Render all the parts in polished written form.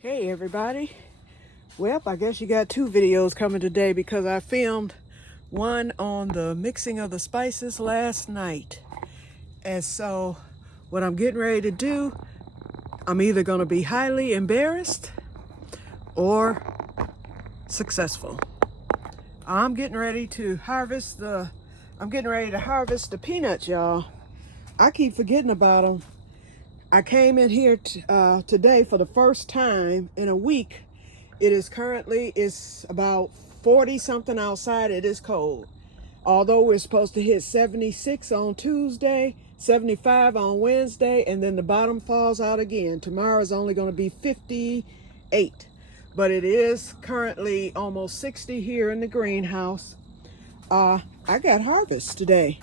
Hey everybody. Well, I guess you got two videos coming today because I filmed one on the mixing of the spices last night. And so what I'm getting ready to do, I'm either going to be highly embarrassed or successful. I'm getting ready to harvest the peanuts, y'all. I keep forgetting about them. I came in here today for the first time in a week. It's about 40 something outside. It is cold. Although we're supposed to hit 76 on Tuesday, 75 on Wednesday, and then the bottom falls out again. Tomorrow is only going to be 58. But it is currently almost 60 here in the greenhouse. I got harvest today.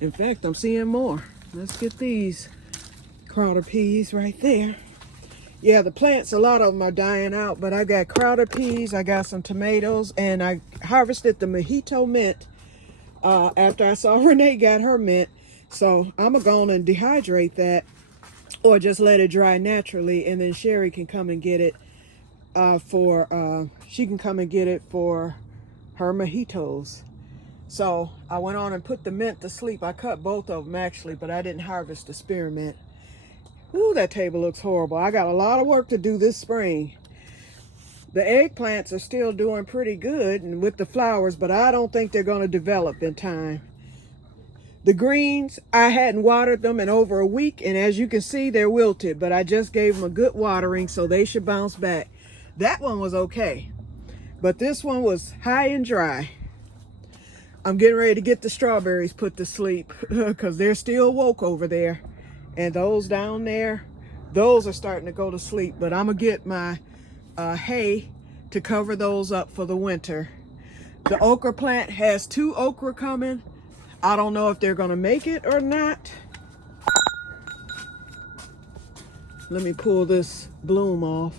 In fact, I'm seeing more. Let's get these crowder peas right there. Yeah, the plants, a lot of them are dying out, but I got crowder peas, I got some tomatoes, and I harvested the mojito mint after I saw Renee got her mint. So I'm going to go on and dehydrate that or just let it dry naturally, and then Sherry can come and get it for her mojitos. So I went on and put the mint to sleep. I cut both of them actually, but I didn't harvest the spearmint. Ooh, that table looks horrible. I got a lot of work to do this spring. The eggplants are still doing pretty good and with the flowers, but I don't think they're going to develop in time. The greens, I hadn't watered them in over a week, and as you can see, they're wilted, but I just gave them a good watering, so they should bounce back. That one was okay, but this one was high and dry. I'm getting ready to get the strawberries put to sleep because they're still woke over there. And those down there, those are starting to go to sleep. But I'm going to get my hay to cover those up for the winter. The okra plant has 2 okra coming. I don't know if they're going to make it or not. Let me pull this bloom off.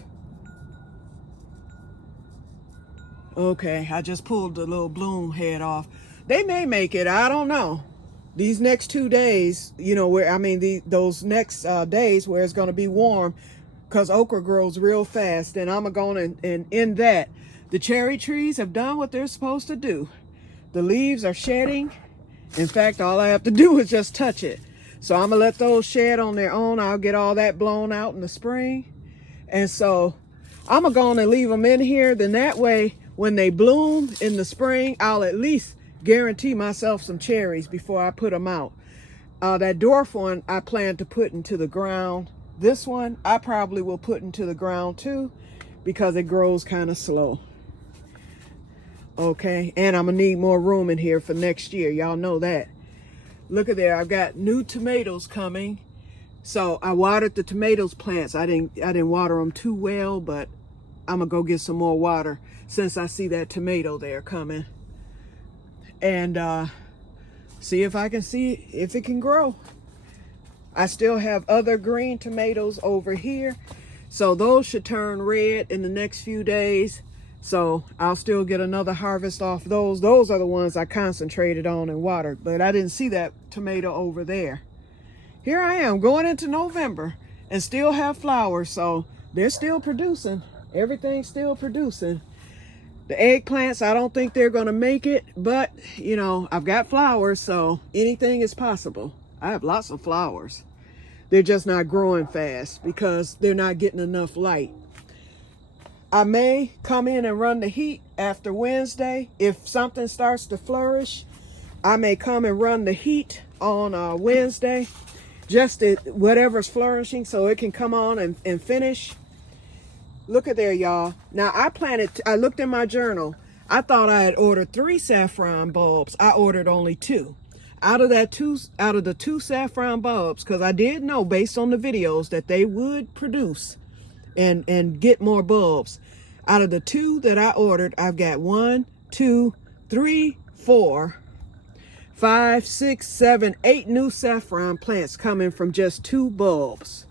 Okay, I just pulled the little bloom head off. They may make it, I don't know. These next 2 days, those next days where it's going to be warm, because okra grows real fast, and I'm going to end that. The cherry trees have done what they're supposed to do. The leaves are shedding. In fact, all I have to do is just touch it. So I'm going to let those shed on their own. I'll get all that blown out in the spring. And so I'm going to go on and leave them in here. Then that way, when they bloom in the spring, I'll at least guarantee myself some cherries before I put them out. That dwarf one I plan to put into the ground. This one I probably will put into the ground too because it grows kind of slow. Okay, and I'm gonna need more room in here for next year. Y'all know that. Look at there, I've got new tomatoes coming. So I watered the tomatoes plants. I didn't water them too well, but I'm gonna go get some more water since I see that tomato there coming. And see if it can grow. I still have other green tomatoes over here, so those should turn red in the next few days, so I'll still get another harvest off those. Those are the ones I concentrated on and watered, but I didn't see that tomato over there. Here I am going into November and still have flowers, so they're still producing. Everything's still producing. The eggplants, I don't think they're going to make it, but, I've got flowers, so anything is possible. I have lots of flowers. They're just not growing fast because they're not getting enough light. I may come in and run the heat after Wednesday. If something starts to flourish, I may come and run the heat on Wednesday, just whatever's flourishing so it can come on and finish. Look at there, y'all. Now, I looked in my journal. I thought I had ordered 3 saffron bulbs. I ordered only 2. Out of the 2 saffron bulbs, because I did know based on the videos that they would produce and get more bulbs. Out of the 2 that I ordered, I've got 1, 2, 3, 4, 5, 6, 7, 8 new saffron plants coming from just 2 bulbs.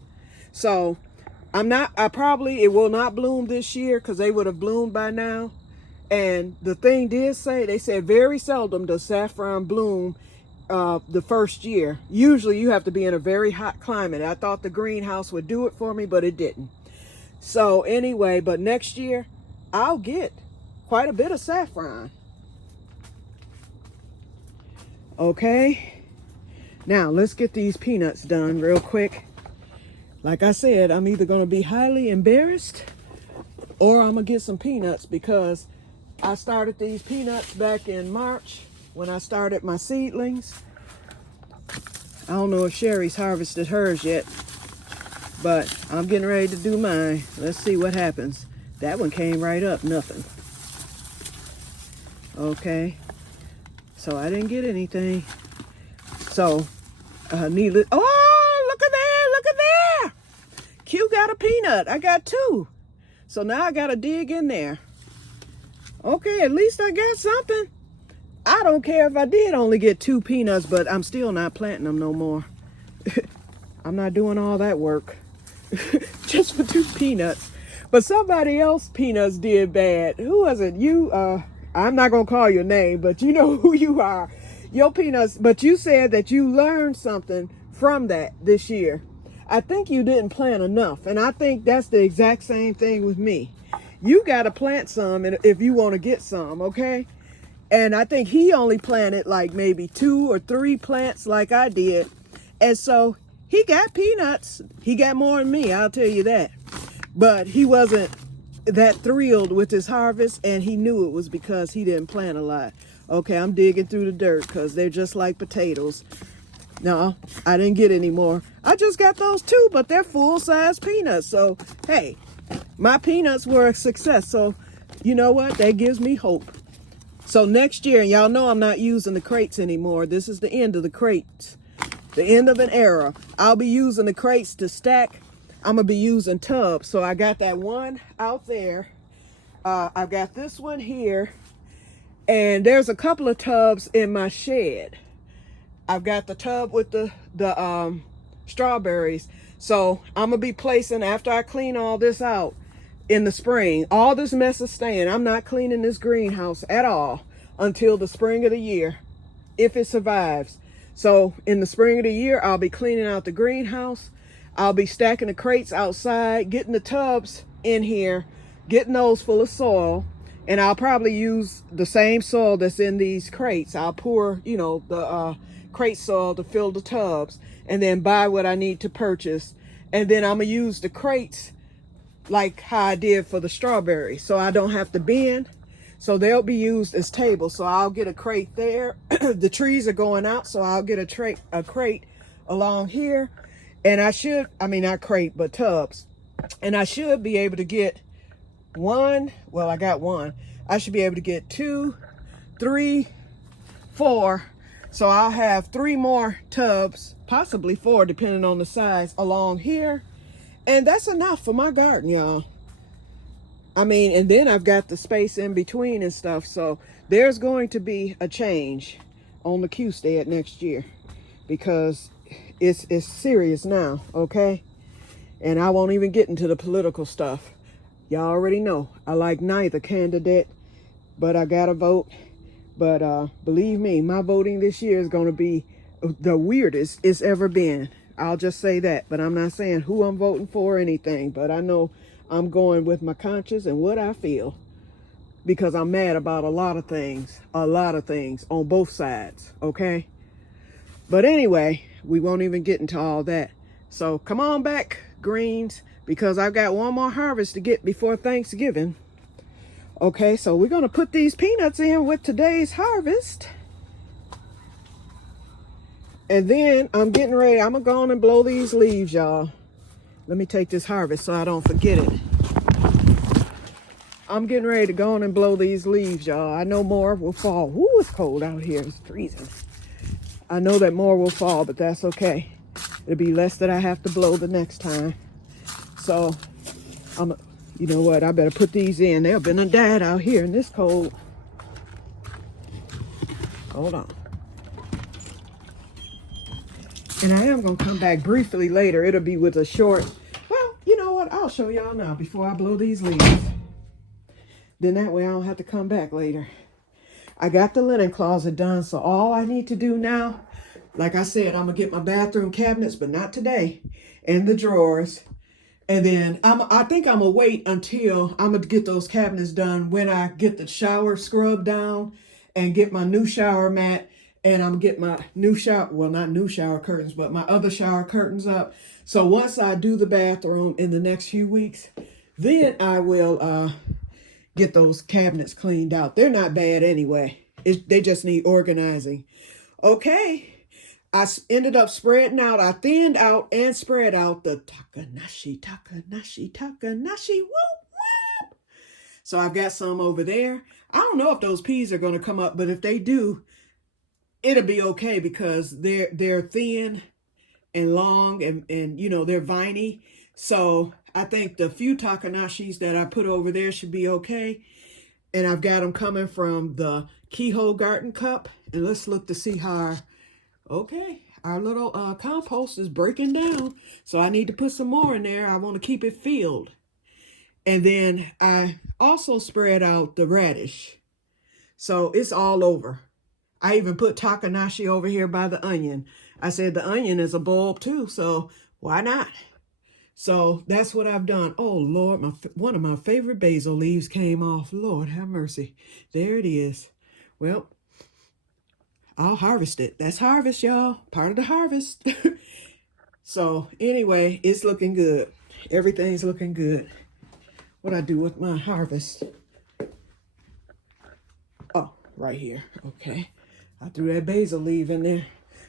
So it will not bloom this year because they would have bloomed by now. And the thing they said very seldom does saffron bloom the first year. Usually you have to be in a very hot climate. I thought the greenhouse would do it for me, but it didn't. So anyway, but next year I'll get quite a bit of saffron. Okay. Now let's get these peanuts done real quick. Like I said, I'm either going to be highly embarrassed or I'm going to get some peanuts, because I started these peanuts back in March when I started my seedlings. I don't know if Sherry's harvested hers yet, but I'm getting ready to do mine. Let's see what happens. That one came right up, nothing. Okay, so I didn't get anything. So, needless. Oh, look at there, look at there. Q got a peanut. I got 2. So now I got to dig in there. Okay, at least I got something. I don't care if I did only get 2 peanuts, but I'm still not planting them no more. I'm not doing all that work just for 2 peanuts. But somebody else peanuts did bad. Who was it? You, I'm not going to call your name, but you know who you are. Your peanuts, but you said that you learned something from that this year. I think you didn't plant enough, and I think that's the exact same thing with me. You got to plant some if you want to get some, okay? And I think he only planted like maybe 2 or 3 plants like I did. And so he got peanuts. He got more than me, I'll tell you that. But he wasn't that thrilled with his harvest, and he knew it was because he didn't plant a lot. Okay, I'm digging through the dirt because they're just like potatoes. No, I didn't get any more. I just got those 2, but they're full-size peanuts. So, hey, my peanuts were a success. So, you know what? That gives me hope. So next year, y'all know I'm not using the crates anymore. This is the end of the crates. The end of an era. I'll be using the crates to stack. I'm going to be using tubs. So I got that one out there. I've got this one here. And there's a couple of tubs in my shed. I've got the tub with the strawberries. So I'm going to be placing, after I clean all this out in the spring, all this mess is staying. I'm not cleaning this greenhouse at all until the spring of the year, if it survives. So in the spring of the year, I'll be cleaning out the greenhouse. I'll be stacking the crates outside, getting the tubs in here, getting those full of soil. And I'll probably use the same soil that's in these crates. I'll pour, you know, the crate soil to fill the tubs, and then buy what I need to purchase. And then I'm going to use the crates like how I did for the strawberries, so I don't have to bend. So they'll be used as tables. So I'll get a crate there. The trees are going out, so I'll get a crate along here. And I should, I mean, not crate, but tubs. And I should be able to get one. Well, I got one. I should be able to get 2, 3, 4. So I'll have 3 more tubs, possibly 4, depending on the size, along here. And that's enough for my garden, y'all. I mean, and then I've got the space in between and stuff. So there's going to be a change on the Que-stead next year, because it's serious now, okay? And I won't even get into the political stuff. Y'all already know I like neither candidate, but I gotta vote. But believe me, my voting this year is going to be the weirdest it's ever been. I'll just say that. But I'm not saying who I'm voting for or anything. But I know I'm going with my conscience and what I feel, because I'm mad about a lot of things on both sides, okay? But anyway, we won't even get into all that. So come on back, greens, because I've got one more harvest to get before Thanksgiving. Okay, so we're going to put these peanuts in with today's harvest. And then I'm getting ready. I'm going to go on and blow these leaves, y'all. Let me take this harvest so I don't forget it. I'm getting ready to go on and blow these leaves, y'all. I know more will fall. Ooh, it's cold out here. It's freezing. I know that more will fall, but that's okay. It'll be less that I have to blow the next time. So, you know what? I better put these in. They've been a dad out here in this cold. Hold on. And I am going to come back briefly later. It'll be with a short, well, you know what? I'll show y'all now before I blow these leaves. Then that way I don't have to come back later. I got the linen closet done, so all I need to do now, like I said, I'm going to get my bathroom cabinets, but not today, and the drawers. And then I think I'm gonna wait until I'm gonna get those cabinets done when I get the shower scrub down and get my new shower mat, and I'm gonna get my new shower, well, not new shower curtains, but my other shower curtains up. So once I do the bathroom in the next few weeks, then I will get those cabinets cleaned out. They're not bad anyway. They just need organizing. Okay. I ended up spreading out. I thinned out and spread out the Takanashi, Takanashi, Takanashi. Whoop, whoop. So I've got some over there. I don't know if those peas are going to come up, but if they do, it'll be okay because they're thin and long and you know, they're viney. So I think the few Takanashis that I put over there should be okay. And I've got them coming from the Keyhole Garden Cup. And let's look to see how okay, our little compost is breaking down. So I need to put some more in there. I want to keep it filled. And then I also spread out the radish. So it's all over. I even put Takanashi over here by the onion. I said the onion is a bulb too, so why not? So that's what I've done. Oh, Lord, one of my favorite basil leaves came off. Lord, have mercy. There it is. Well, I'll harvest it. That's harvest, y'all. Part of the harvest. So anyway, it's looking good. Everything's looking good. What I do with my harvest? Oh, right here. Okay. I threw that basil leaf in there.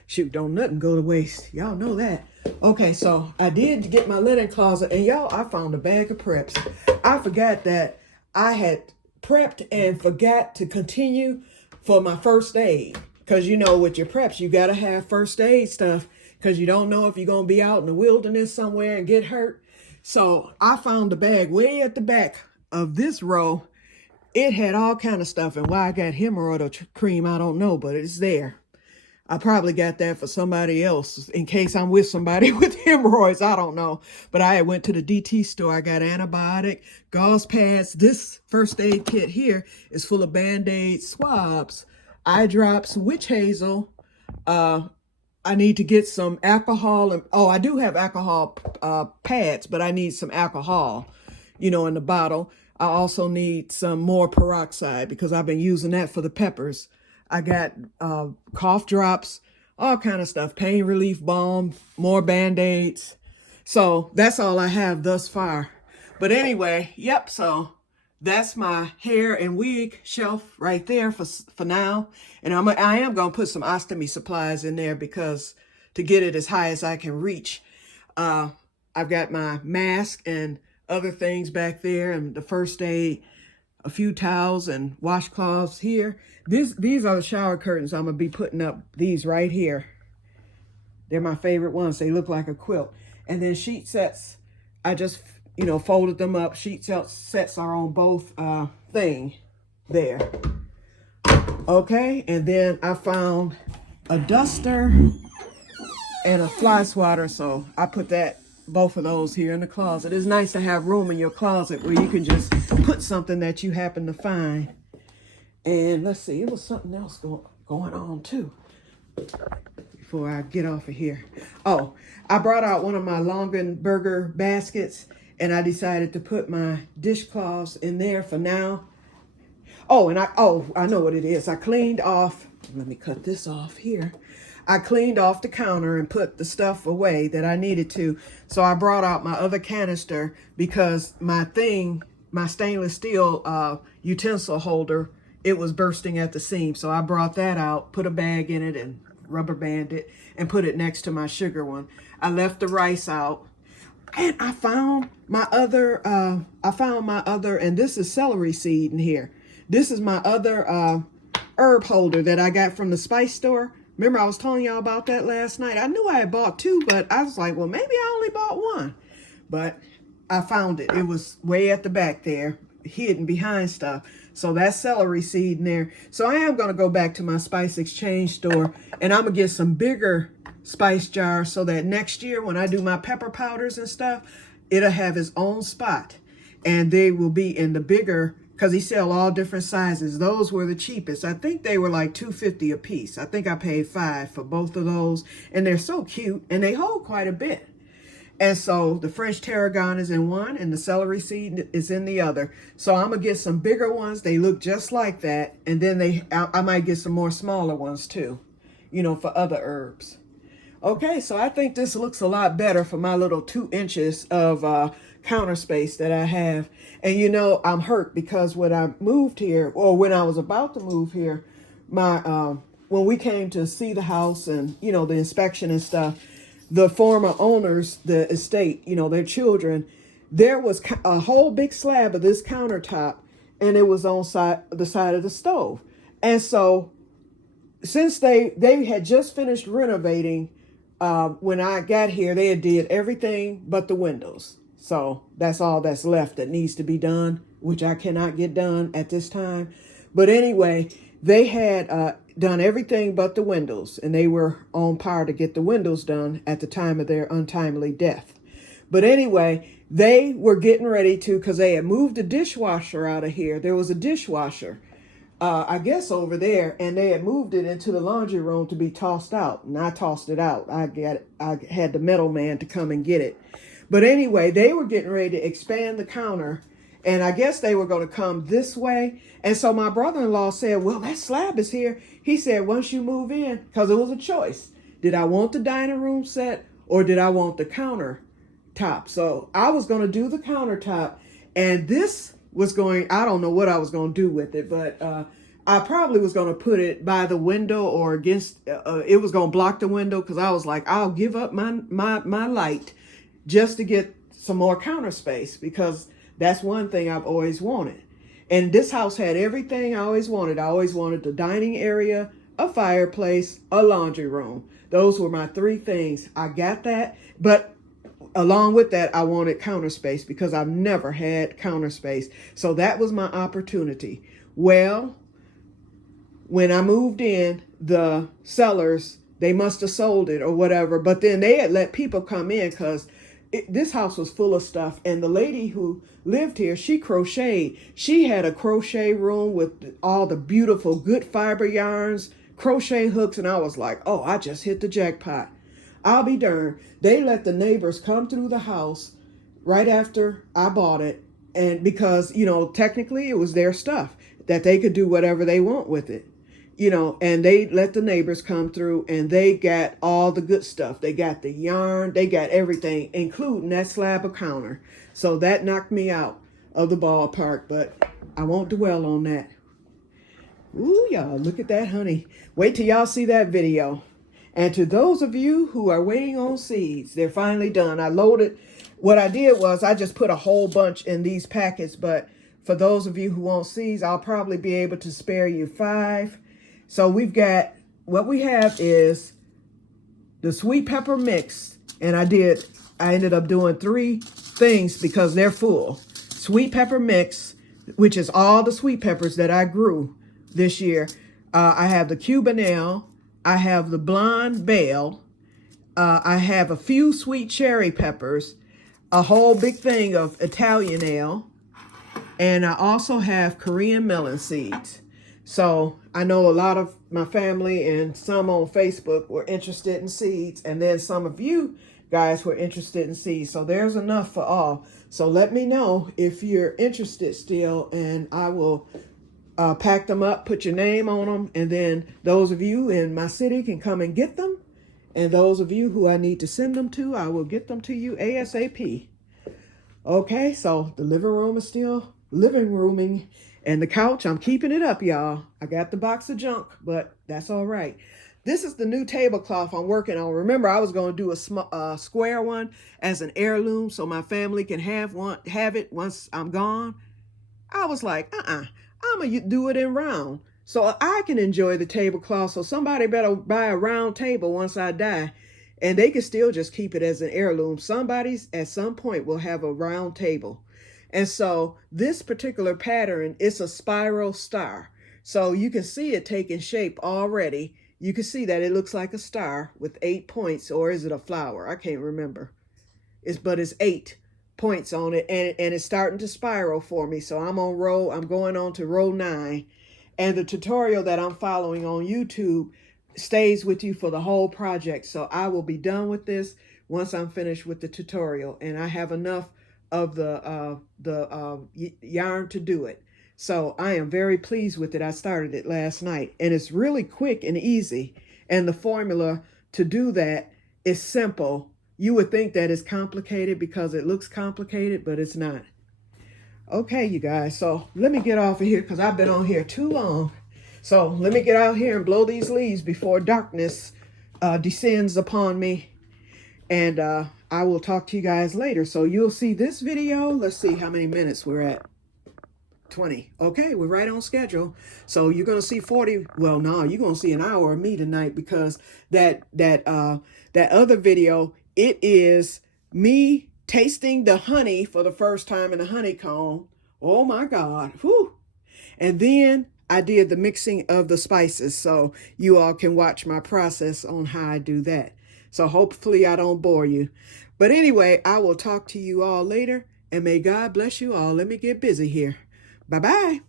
Shoot, don't nothing go to waste. Y'all know that. Okay, so I did get my linen closet, and y'all, I found a bag of preps. I forgot that I had prepped and forgot to continue for my first aid. Because, you know, with your preps, you got to have first aid stuff because you don't know if you're going to be out in the wilderness somewhere and get hurt. So I found the bag way at the back of this row. It had all kind of stuff. And why I got hemorrhoid cream, I don't know, but it's there. I probably got that for somebody else in case I'm with somebody with hemorrhoids. I don't know. But I went to the DT store. I got antibiotic, gauze pads. This first aid kit here is full of Band-Aids, swabs, eye drops, witch hazel. I need to get some alcohol. And oh, I do have alcohol pads, but I need some alcohol, you know, in the bottle. I also need some more peroxide because I've been using that for the peppers. I got cough drops, all kind of stuff, pain relief balm, more Band-Aids. So that's all I have thus far. But anyway, yep, so that's my hair and wig shelf right there for now. And I am going to put some ostomy supplies in there because to get it as high as I can reach. I've got my mask and other things back there and the first aid, a few towels and washcloths here. These are the shower curtains I'm going to be putting up. These right here. They're my favorite ones. They look like a quilt. And then sheet sets, I just, you know, folded them up. Sheet sets are on both thing there. Okay, and then I found a duster and a fly swatter. So I put both of those here in the closet. It's nice to have room in your closet where you can just put something that you happen to find. And let's see, it was something else going on too before I get off of here. Oh, I brought out one of my Longenberger baskets and I decided to put my dishcloths in there for now. Oh, and I know what it is. I cleaned off, let me cut this off here. I cleaned off the counter and put the stuff away that I needed to. So I brought out my other canister because my stainless steel utensil holder, it was bursting at the seam. So I brought that out, put a bag in it and rubber band it and put it next to my sugar one. I left the rice out and I found my other, and this is celery seed in here. This is my other herb holder that I got from the spice store. Remember I was telling y'all about that last night? I knew I had bought two, but I was like, well, maybe I only bought one. But I found it. It was way at the back there, hidden behind stuff. So that's celery seed in there. So I am going to go back to my spice exchange store and I'm going to get some bigger spice jars so that next year when I do my pepper powders and stuff, it'll have its own spot. And they will be in the bigger, because he sell all different sizes. Those were the cheapest. I think they were like $2.50 a piece. I think I paid $5 for both of those. And they're so cute and they hold quite a bit. And so the French tarragon is in one and the celery seed is in the other. So I'm going to get some bigger ones. They look just like that. And then I might get some more smaller ones too, you know, for other herbs. Okay, so I think this looks a lot better for my little 2 inches of counter space that I have. And you know, I'm hurt because when I moved here, or when I was about to move here, when we came to see the house and, you know, the inspection and stuff, the former owners, the estate, you know, their children, there was a whole big slab of this countertop, and it was on the side of the stove. And so since they had just finished renovating, when I got here, they had did everything but the windows. So that's all that's left that needs to be done, which I cannot get done at this time. But anyway, they had done everything but the windows, and they were on par to get the windows done at the time of their untimely death. But anyway, they were getting ready to, because they had moved the dishwasher out of here. There was a dishwasher, I guess over there, and they had moved it into the laundry room to be tossed out. And I tossed it out. I had the metal man to come and get it. But anyway, they were getting ready to expand the counter, and I guess they were going to come this way. And so my brother-in-law said, well, that slab is here. He said, once you move in, because it was a choice. Did I want the dining room set or did I want the countertop? So I was going to do the countertop, and this was going, I don't know what I was going to do with it, but I probably was going to put it by the window or against, it was going to block the window, because I was like, I'll give up my light just to get some more counter space, because that's one thing I've always wanted. And this house had everything I always wanted. I always wanted the dining area, a fireplace, a laundry room. Those were my 3 things. I got that. But along with that, I wanted counter space, because I've never had counter space. So that was my opportunity. Well, when I moved in, the sellers, they must have sold it or whatever. But then they had let people come in, because this house was full of stuff. And the lady who lived here, she crocheted. She had a crochet room with all the beautiful good fiber yarns, crochet hooks. And I was like, oh, I just hit the jackpot. I'll be darned. They let the neighbors come through the house right after I bought it. And because, you know, technically it was their stuff, that they could do whatever they want with it. You know, and they let the neighbors come through, and they got all the good stuff. They got the yarn, they got everything, including that slab of counter. So that knocked me out of the ballpark, but I won't dwell on that. Ooh, y'all, look at that honey. Wait till y'all see that video. And to those of you who are waiting on seeds, they're finally done. I loaded, what I did was I just put a whole bunch in these packets, but for those of you who want seeds, I'll probably be able to spare you 5. So we've got, what we have is the sweet pepper mix. And I ended up doing 3 things because they're full. Sweet pepper mix, which is all the sweet peppers that I grew this year. I have the Cuban ale. I have the blonde bale. I have a few sweet cherry peppers, a whole big thing of Italian ale. And I also have Korean melon seeds. So I know a lot of my family and some on Facebook were interested in seeds. And then some of you guys were interested in seeds. So there's enough for all. So let me know if you're interested still, and I will pack them up, put your name on them. And then those of you in my city can come and get them. And those of you who I need to send them to, I will get them to you ASAP. Okay, so the living room is still living rooming. And the couch, I'm keeping it up, y'all. I got the box of junk, but that's all right. This is the new tablecloth I'm working on. Remember, I was going to do a square one as an heirloom so my family can have it once I'm gone. I was like, I'm going to do it in round so I can enjoy the tablecloth. So somebody better buy a round table once I die, and they can still just keep it as an heirloom. Somebody's at some point will have a round table. And so this particular pattern, it's a spiral star. So you can see it taking shape already. You can see that it looks like a star with 8 points, or is it a flower? I can't remember. But it's 8 points on it, and it's starting to spiral for me. So I'm going on to row 9. And the tutorial that I'm following on YouTube stays with you for the whole project. So I will be done with this once I'm finished with the tutorial, and I have enough of the yarn to do it. So I am very pleased with it. I started it last night, and it's really quick and easy. And the formula to do that is simple. You would think that it's complicated because it looks complicated, but it's not. Okay, you guys, so let me get off of here because I've been on here too long. So let me get out here and blow these leaves before darkness descends upon me. And I will talk to you guys later. So you'll see this video. Let's see how many minutes we're at. 20. Okay, we're right on schedule. So you're going to see 40. Well, no, you're going to see an hour of me tonight because that other video, it is me tasting the honey for the first time in the honeycomb. Oh my God. Whew. And then I did the mixing of the spices. So you all can watch my process on how I do that. So hopefully I don't bore you. But anyway, I will talk to you all later. And may God bless you all. Let me get busy here. Bye-bye.